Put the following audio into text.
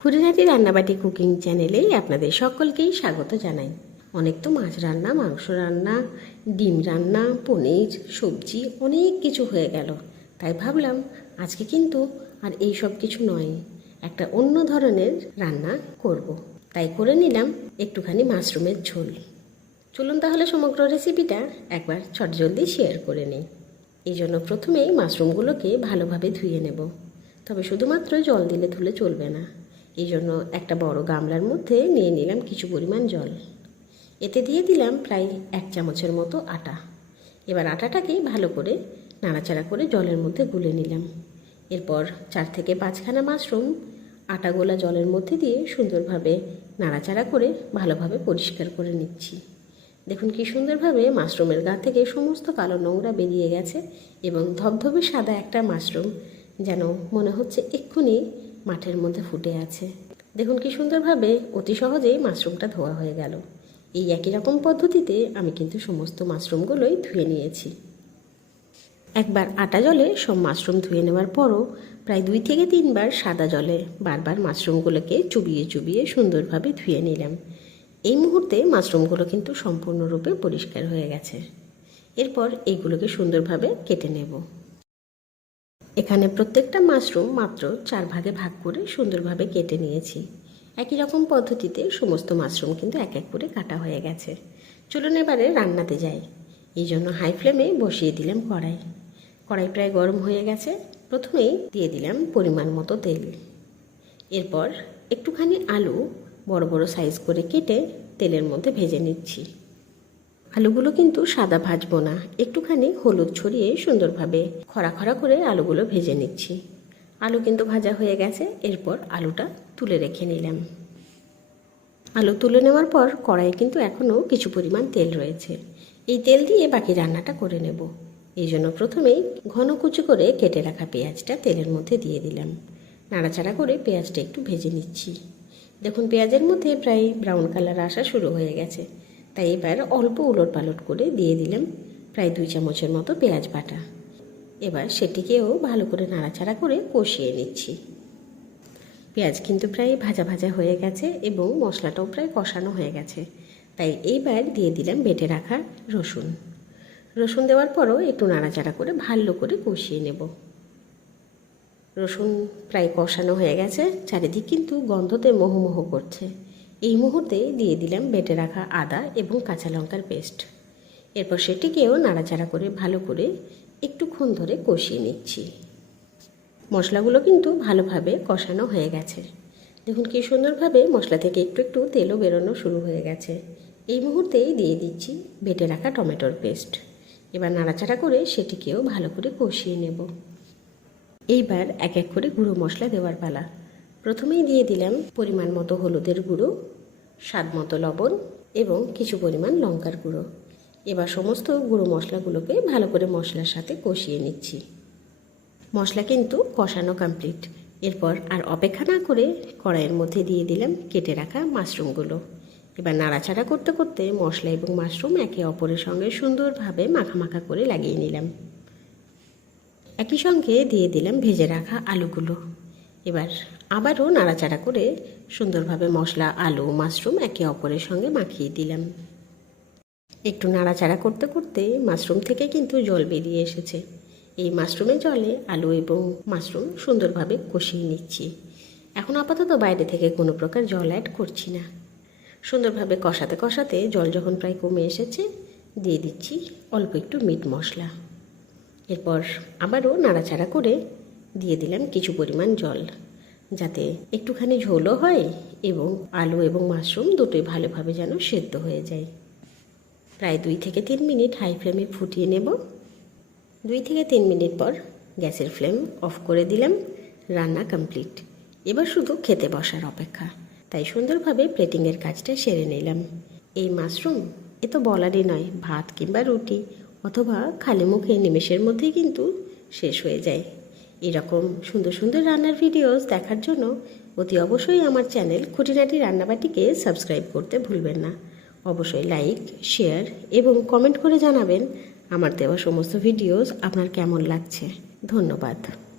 খুঁটিনাটি রান্নাবাটি কুকিং চ্যানেলেই আপনাদের সকলকেই স্বাগত জানাই। অনেক তো মাছ রান্না, মাংস রান্না, ডিম রান্না, পনির, সবজি, অনেক কিছু হয়ে গেল। তাই ভাবলাম আজকে কিন্তু আর এই সব কিছু নয়, একটা অন্য ধরনের রান্না করব। তাই করে নিলাম একটুখানি মাশরুমের ঝোল। চলুন তাহলে সমগ্র রেসিপিটা একবার চটজলদি শেয়ার করে নিই। এই জন্য প্রথমেই মাশরুমগুলোকে ভালোভাবে ধুয়ে নেব। তবে শুধুমাত্র জল দিলে ধুলে চলবে না। এই জন্য একটা বড় গামলার মধ্যে নিয়ে নিলাম কিছু পরিমাণ জল। এতে দিয়ে দিলাম প্রায় এক চামচের মতো আটা। এবার আটাটাকে ভালো করে নাড়াচাড়া করে জলের মধ্যে গুলে নিলাম। এরপর চার থেকে পাঁচখানা মাশরুম আটা গোলা জলের মধ্যে দিয়ে সুন্দরভাবে নাড়াচাড়া করে ভালোভাবে পরিষ্কার করে নিচ্ছি। দেখুন কি সুন্দরভাবে মাশরুমের গা থেকে সমস্ত কালো নোংরা বেরিয়ে গেছে এবং ধবধবে সাদা একটা মাশরুম। যেন মনে হচ্ছে এক্ষুনি মাঠের মধ্যে ফুটে আছে। দেখুন কি সুন্দরভাবে অতি সহজেই মাশরুমটা ধোয়া হয়ে গেল। এই একই রকম পদ্ধতিতে আমি কিন্তু সমস্ত মাশরুমগুলোই ধুয়ে নিয়েছি। একবার আটা জলে সব মাশরুম ধুয়ে নেওয়ার পরও প্রায় দুই থেকে তিনবার সাদা জলে বারবার মাশরুমগুলোকে চুবিয়ে চুবিয়ে সুন্দরভাবে ধুয়ে নিলাম। এই মুহূর্তে মাশরুমগুলো কিন্তু সম্পূর্ণরূপে পরিষ্কার হয়ে গেছে। এরপর এইগুলোকে সুন্দরভাবে কেটে নেব। এখানে প্রত্যেকটা মাশরুম মাত্র চার ভাগে ভাগ করে সুন্দরভাবে কেটে নিয়েছি। একই রকম পদ্ধতিতে সমস্ত মাশরুম কিন্তু এক এক করে কাটা হয়ে গেছে। চলুন এবারে রান্নাতে যাই। এই জন্য হাই ফ্লেমে বসিয়ে দিলাম কড়াই। কড়াই প্রায় গরম হয়ে গেছে। প্রথমেই দিয়ে দিলাম পরিমাণ মতো তেল। এরপর একটুখানি আলু বড় বড় সাইজ করে কেটে তেলের মধ্যে ভেজে নিচ্ছি। আলুগুলো কিন্তু সাদা ভাজবো না। একটুখানি হলুদ ছড়িয়ে সুন্দরভাবে খরা খরা করে আলুগুলো ভেজে নিচ্ছি। আলু কিন্তু ভাজা হয়ে গেছে, এরপর আলুটা তুলে রেখে নিলাম। আলু তুলে নেওয়ার পর কড়াইয়ে কিন্তু এখনও কিছু পরিমাণ তেল রয়েছে। এই তেল দিয়ে বাকি রান্নাটা করে নেব। এই জন্য প্রথমেই ঘন কুচি করে কেটে রাখা পেঁয়াজটা তেলের মধ্যে দিয়ে দিলাম। নাড়াচাড়া করে পেঁয়াজটা একটু ভেজে নিচ্ছি। দেখুন, পেঁয়াজের মধ্যে প্রায় ব্রাউন কালার আসা শুরু হয়ে গেছে। তাই এবার অল্প উলট পালট করে দিয়ে দিলাম প্রায় দুই চামচের মতো পেঁয়াজ বাটা। এবার সেটিকেও ভালো করে নাড়াচাড়া করে কষিয়ে নিচ্ছি। পেঁয়াজ কিন্তু প্রায় ভাজা ভাজা হয়ে গেছে এবং মশলাটাও প্রায় কষানো হয়ে গেছে। তাই এইবার দিয়ে দিলাম বেটে রাখা রসুন। রসুন দেওয়ার পরও একটু নাড়াচাড়া করে ভালো করে কষিয়ে নেব। রসুন প্রায় কষানো হয়ে গেছে, চারিদিক কিন্তু গন্ধতে মোহমোহ করছে। এই মুহূর্তে দিয়ে দিলাম বেটে রাখা আদা এবং কাঁচা লঙ্কার পেস্ট। এরপর সেটিকেও নাড়াচাড়া করে ভালো করে একটুক্ষণ ধরে কষিয়ে নিচ্ছি। মশলাগুলো কিন্তু ভালোভাবে কষানো হয়ে গেছে। দেখুন কি সুন্দরভাবে মশলা থেকে একটু একটু তেলও বেরোনো শুরু হয়ে গেছে। এই মুহূর্তেই দিয়ে দিচ্ছি বেটে রাখা টমেটোর পেস্ট। এবার নাড়াচাড়া করে সেটিকেও ভালো করে কষিয়ে নেব। এইবার এক এক করে গুঁড়ো মশলা দেওয়ার পালা। প্রথমেই দিয়ে দিলাম পরিমাণ মতো হলুদের গুঁড়ো, স্বাদ মতো লবণ এবং কিছু পরিমাণ লঙ্কার গুঁড়ো। এবার সমস্ত গুঁড়ো মশলাগুলোকে ভালো করে মশলার সাথে কষিয়ে নিচ্ছি। মশলা কিন্তু কষানো কমপ্লিট এরপর আর অপেক্ষা না করে কড়াইয়ের মধ্যে দিয়ে দিলাম কেটে রাখা মাশরুমগুলো। এবার নাড়াচাড়া করতে করতে মশলা এবং মাশরুম একে অপরের সঙ্গে সুন্দরভাবে মাখা মাখা করে লাগিয়ে নিলাম। একই সঙ্গে দিয়ে দিলাম ভেজে রাখা আলুগুলো। এবার আবারও নাড়াচাড়া করে সুন্দরভাবে মশলা, আলু, মাশরুম একে অপরের সঙ্গে মাখিয়ে দিলাম। একটু নাড়াচাড়া করতে করতে মাশরুম থেকে কিন্তু জল বেরিয়ে এসেছে। এই মাশরুমের জলে আলু এবং মাশরুম সুন্দরভাবে কষিয়ে নিচ্ছি। এখন আপাতত বাইরে থেকে কোনো প্রকার জল অ্যাড করছি না। সুন্দরভাবে কষাতে কষাতে জল যখন প্রায় কমে এসেছে, দিয়ে দিচ্ছি অল্প একটু মিট মশলা। এরপর আবারও নাড়াচাড়া করে দিয়ে দিলাম কিছু পরিমাণ জল, যাতে একটুখানি ঝোলও হয় এবং আলু এবং মাশরুম দুটোই ভালোভাবে যেন সেদ্ধ হয়ে যায়। প্রায় দুই থেকে তিন মিনিট হাই ফ্লেমে ফুটিয়ে নেব। দুই থেকে তিন মিনিট পর গ্যাসের ফ্লেম অফ করে দিলাম, রান্না কমপ্লিট এবার শুধু খেতে বসার অপেক্ষা। তাই সুন্দরভাবে প্লেটিংয়ের কাজটা সেরে নিলাম। এই মাশরুম এ তো বলারই নয়, ভাত কিংবা রুটি, অথবা খালি মুখে নিমেষের মধ্যেই কিন্তু শেষ হয়ে যায়। এরকম সুন্দর সুন্দর রান্নার ভিডিওস দেখার জন্য অতি অবশ্যই আমার চ্যানেল খুঁটিনাটি রান্নাবাটিকে সাবস্ক্রাইব করতে ভুলবেন না। অবশ্যই লাইক শেয়ার এবং কমেন্ট করে জানাবেন আমার দেওয়া সমস্ত ভিডিওস আপনার কেমন লাগছে। ধন্যবাদ।